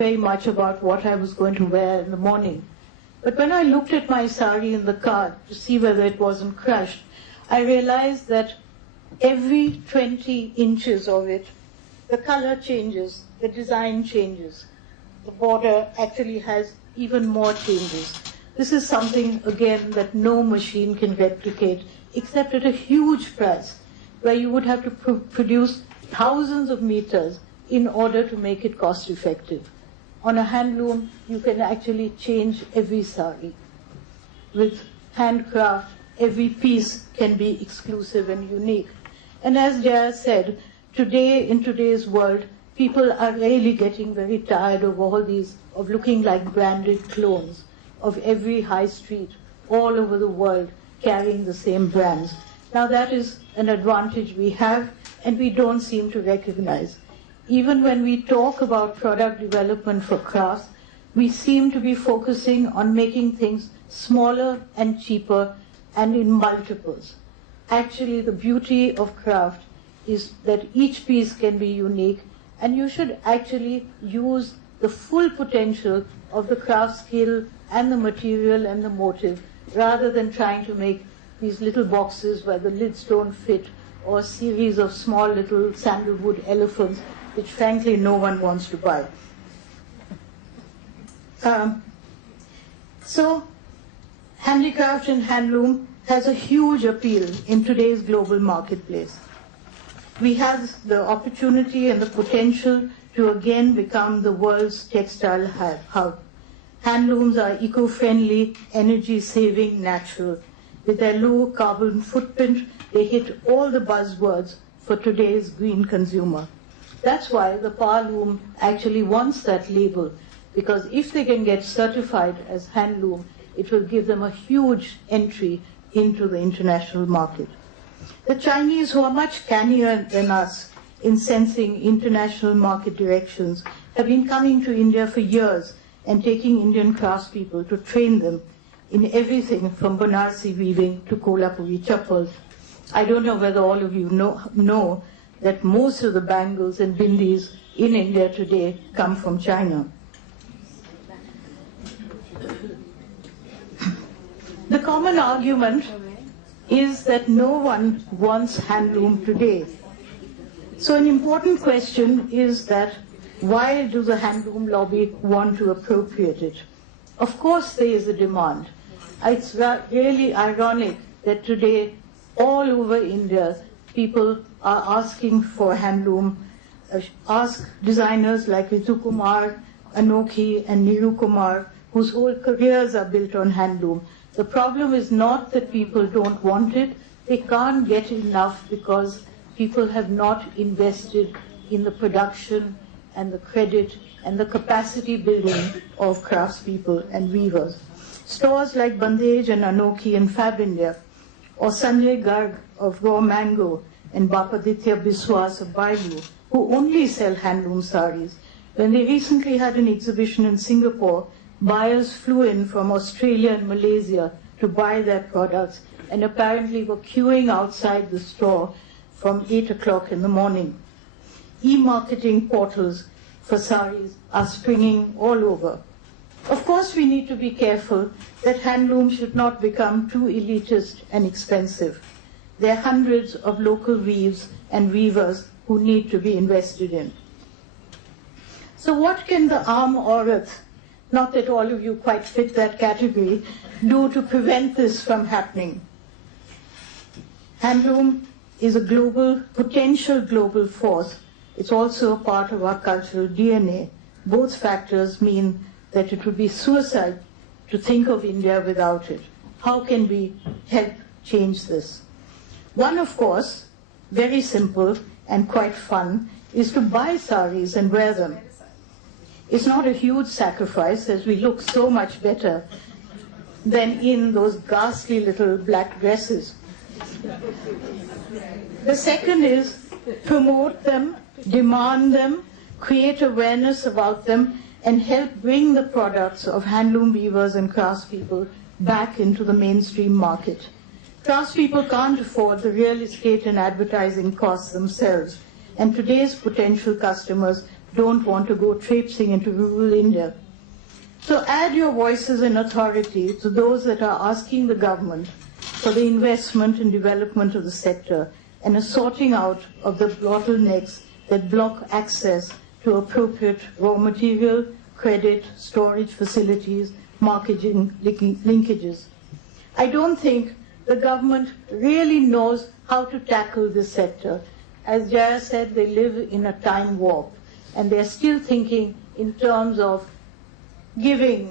very much about what I was going to wear in the morning. But when I looked at my sari in the car to see whether it wasn't crushed, I realized that every 20 inches of it, the color changes, the design changes. The border actually has even more changes. This is something, again, that no machine can replicate, except at a huge price, where you would have to produce thousands of meters in order to make it cost effective. On a handloom, you can actually change every sari. With handcraft, every piece can be exclusive and unique. And as Jaya said, today, in today's world, people are really getting very tired of all these, of looking like branded clones of every high street all over the world carrying the same brands. Now that is an advantage we have and we don't seem to recognize. Even when we talk about product development for crafts, we seem to be focusing on making things smaller and cheaper and in multiples. Actually, the beauty of craft is that each piece can be unique, and you should actually use the full potential of the craft skill and the material and the motive, rather than trying to make these little boxes where the lids don't fit, or a series of small little sandalwood elephants, which frankly no one wants to buy. So, handicraft and handloom has a huge appeal in today's global marketplace. We have the opportunity and the potential to again become the world's textile hub. Handlooms are eco-friendly, energy-saving, natural. With their low carbon footprint, they hit all the buzzwords for today's green consumer. That's why the Powerloom actually wants that label, because if they can get certified as handloom, it will give them a huge entry into the international market. The Chinese, who are much cannier than us in sensing international market directions, have been coming to India for years and taking Indian craftspeople to train them in everything from Banarsi weaving to Kolhapuri chappals. I don't know whether all of you know that most of the bangles and bindis in India today come from China. The common argument is that no one wants handloom today. So an important question is that why do the handloom lobby want to appropriate it? Of course there is a demand. It's really ironic that today all over India people are asking for handloom, ask designers like Ritu Kumar, Anokhi and Niru Kumar, whose whole careers are built on handloom. The problem is not that people don't want it, they can't get enough because people have not invested in the production and the credit and the capacity building of craftspeople and weavers. Stores like Bandhej and Anokhi and Fab India, or Sanjay Garg of Raw Mango and Bapaditya Biswas of Bailu, who only sell handloom saris. When they recently had an exhibition in Singapore, buyers flew in from Australia and Malaysia to buy their products and apparently were queuing outside the store from 8 o'clock in the morning. E-marketing portals for saris are springing all over. Of course, we need to be careful that handloom should not become too elitist and expensive. There are hundreds of local weaves and weavers who need to be invested in. So what can the Aam Aurat, not that all of you quite fit that category, do to prevent this from happening? Handloom is a global, potential global force. It's also a part of our cultural DNA. Both factors mean that it would be suicide to think of India without it. How can we help change this? One, of course, very simple and quite fun, is to buy saris and wear them. It's not a huge sacrifice, as we look so much better than in those ghastly little black dresses. The second is promote them, demand them, create awareness about them, and help bring the products of handloom weavers and craftspeople back into the mainstream market. Craftspeople can't afford the real estate and advertising costs themselves, and today's potential customers don't want to go traipsing into rural India. So add your voices and authority to those that are asking the government for the investment and development of the sector and a sorting out of the bottlenecks that block access to appropriate raw material, credit, storage facilities, marketing linkages. I don't think the government really knows how to tackle this sector. As Jaya said, they live in a time warp, and they're still thinking in terms of giving,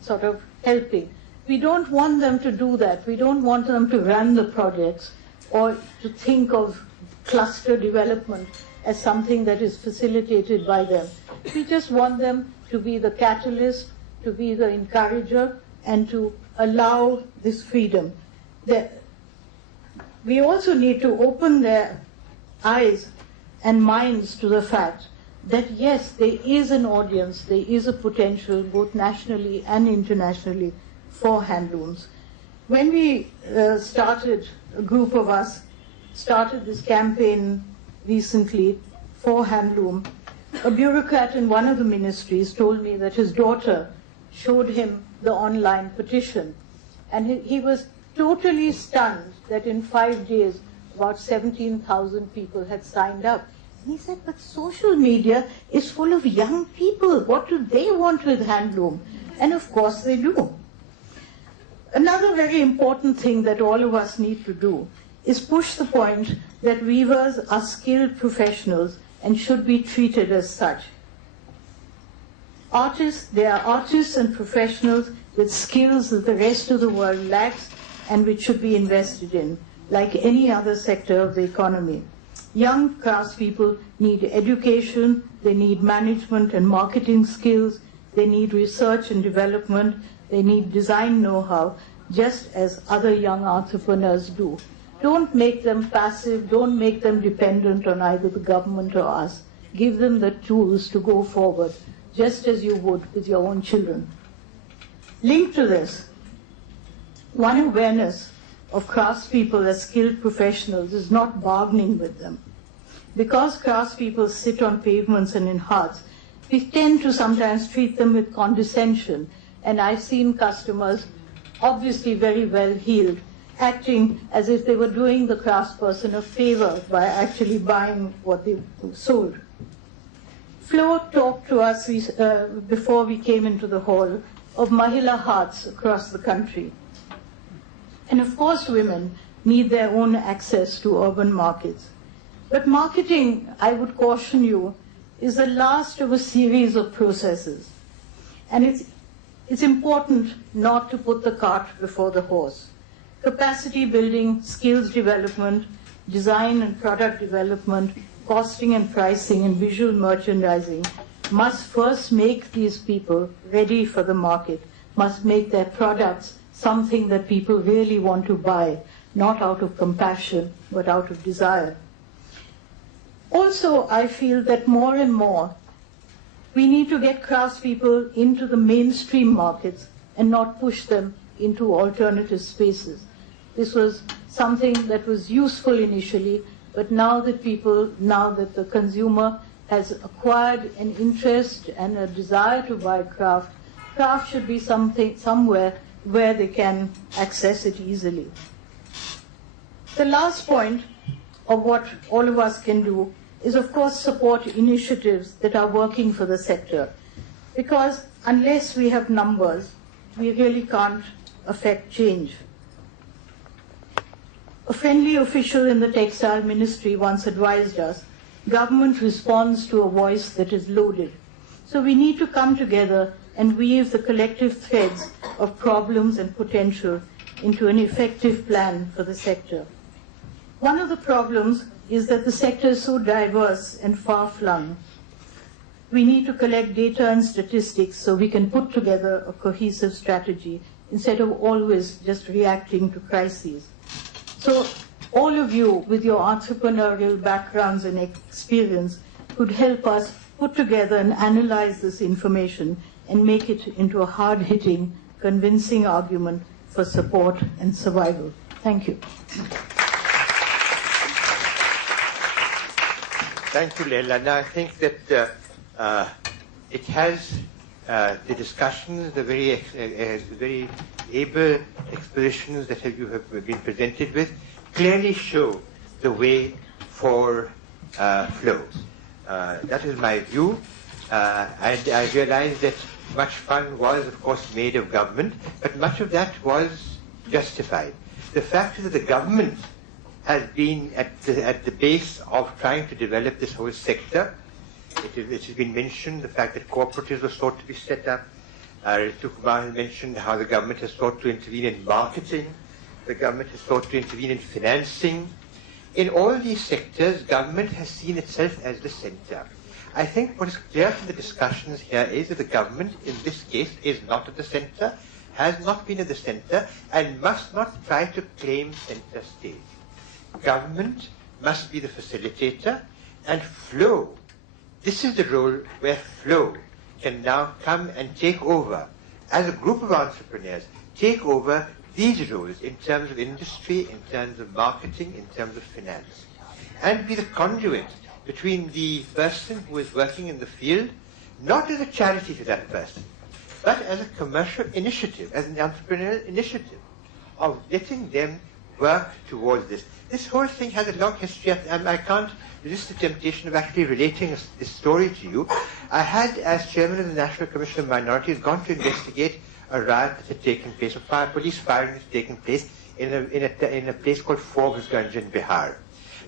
sort of helping. We don't want them to do that. We don't want them to run the projects or to think of cluster development as something that is facilitated by them. We just want them to be the catalyst, to be the encourager, and to allow this freedom. We also need to open their eyes and minds to the fact that yes, there is an audience, there is a potential both nationally and internationally for handlooms. When we started, a group of us started this campaign recently for Handloom, a bureaucrat in one of the ministries told me that his daughter showed him the online petition, and he was totally stunned that in 5 days about 17,000 people had signed up. And he said, but social media is full of young people. What do they want with Handloom? And of course they do. Another very important thing that all of us need to do is push the point that weavers are skilled professionals and should be treated as such. They are artists and professionals with skills that the rest of the world lacks and which should be invested in, like any other sector of the economy. Young craftspeople need education, they need management and marketing skills, they need research and development, they need design know-how, just as other young entrepreneurs do. Don't make them passive, don't make them dependent on either the government or us. Give them the tools to go forward, just as you would with your own children. Linked to this, one awareness of craftspeople as skilled professionals is not bargaining with them. Because craftspeople sit on pavements and in hearts, we tend to sometimes treat them with condescension, and I've seen customers, obviously very well heeled, acting as if they were doing the craftsperson a favor by actually buying what they sold. Flo talked to us before we came into the hall of Mahila hearts across the country. And of course women need their own access to urban markets. But marketing, I would caution you, is the last of a series of processes. And it's important not to put the cart before the horse. Capacity building, skills development, design and product development, costing and pricing and visual merchandising must first make these people ready for the market, must make their products something that people really want to buy, not out of compassion, but out of desire. Also, I feel that more and more, we need to get craftspeople into the mainstream markets and not push them into alternative spaces. This was something that was useful initially, but now that the consumer has acquired an interest and a desire to buy craft should be somewhere where they can access it easily. The last point of what all of us can do is, of course, support initiatives that are working for the sector. Because unless we have numbers, we really can't affect change. A friendly official in the textile ministry once advised us, government responds to a voice that is loaded. So we need to come together and weave the collective threads of problems and potential into an effective plan for the sector. One of the problems is that the sector is so diverse and far-flung. We need to collect data and statistics so we can put together a cohesive strategy instead of always just reacting to crises. So all of you with your entrepreneurial backgrounds and experience could help us put together and analyze this information and make it into a hard-hitting, convincing argument for support and survival. Thank you. Thank you, Laila. Now, I think that It has the discussions, the very able expositions that you have been presented with clearly show the way for flow. That is my view, and I realize that much fun was, of course, made of government, but much of that was justified. The fact is that the government has been at the base of trying to develop this whole sector. It has been mentioned, the fact that cooperatives were sought to be set up. Ritu Kumar has mentioned how the government has sought to intervene in marketing. The government has sought to intervene in financing. In all these sectors, government has seen itself as the center. I think what is clear from the discussions here is that the government, in this case, is not at the center, has not been at the center, and must not try to claim center stage. Government must be the facilitator, and flow. This is the role where flow can now come and take over, as a group of entrepreneurs, take over these roles in terms of industry, in terms of marketing, in terms of finance, and be the conduit between the person who is working in the field, not as a charity to that person, but as a commercial initiative, as an entrepreneurial initiative of letting them work towards this. This whole thing has a long history, and I can't resist the temptation of actually relating this story to you. I had, as chairman of the National Commission of Minorities, gone to investigate a riot that had taken place, a police firing that had taken place in a place called Forbesganj in Bihar.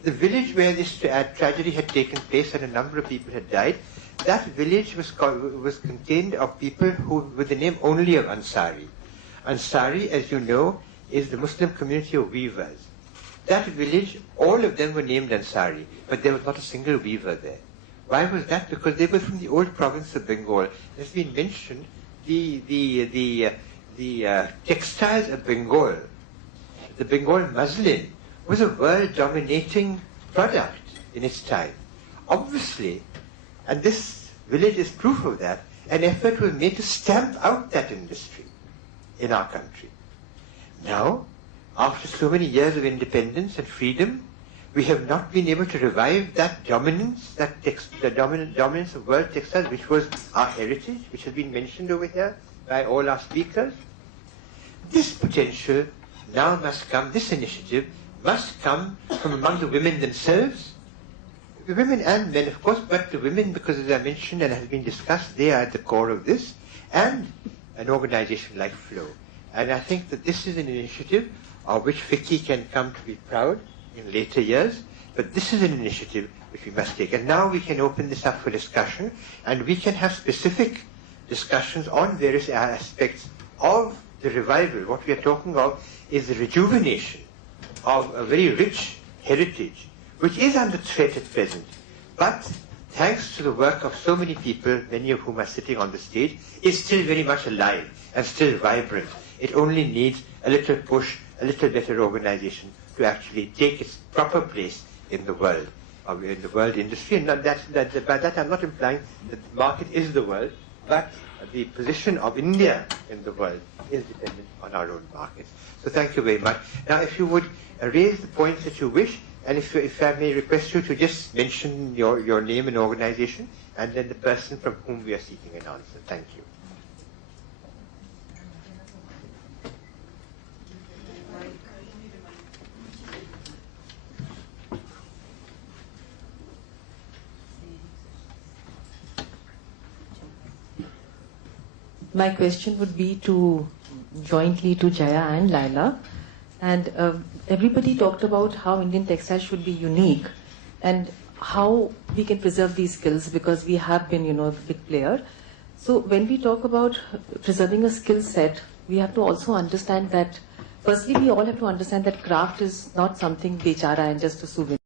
The village where this tragedy had taken place and a number of people had died, that village was contained of people who with the name only of Ansari. Ansari, as you know, is the Muslim community of weavers. That village, all of them were named Ansari, but there was not a single weaver there. Why was that? Because they were from the old province of Bengal. As been mentioned, the textiles of Bengal, the Bengal muslin, was a world-dominating product in its time. Obviously, and this village is proof of that, an effort was made to stamp out that industry in our country. Now, after so many years of independence and freedom, we have not been able to revive that dominance, the dominance of world textiles, which was our heritage, which has been mentioned over here by all our speakers. This potential now must come, this initiative must come from among the women themselves, the women and men, of course, but the women, because as I mentioned and has been discussed, they are at the core of this, and an organization like FLOW. And I think that this is an initiative of which FICCI can come to be proud in later years, but this is an initiative which we must take. And now we can open this up for discussion, and we can have specific discussions on various aspects of the revival. What we are talking of is the rejuvenation of a very rich heritage, which is under threat at present. But thanks to the work of so many people, many of whom are sitting on the stage, is still very much alive and still vibrant. It only needs a little push, a little better organization to actually take its proper place in the world, in the world industry. And by that I'm not implying that the market is the world, but the position of India in the world is dependent on our own markets. So thank you very much. Now, if you would raise the points that you wish, and if I may request you to just mention your name and organization, and then the person from whom we are seeking an answer. Thank you. My question would be jointly to Jaya and Laila. And everybody talked about how Indian textiles should be unique and how we can preserve these skills, because we have been, a big player. So when we talk about preserving a skill set, we have to also understand that, firstly, we all have to understand that craft is not something bechara and just a souvenir.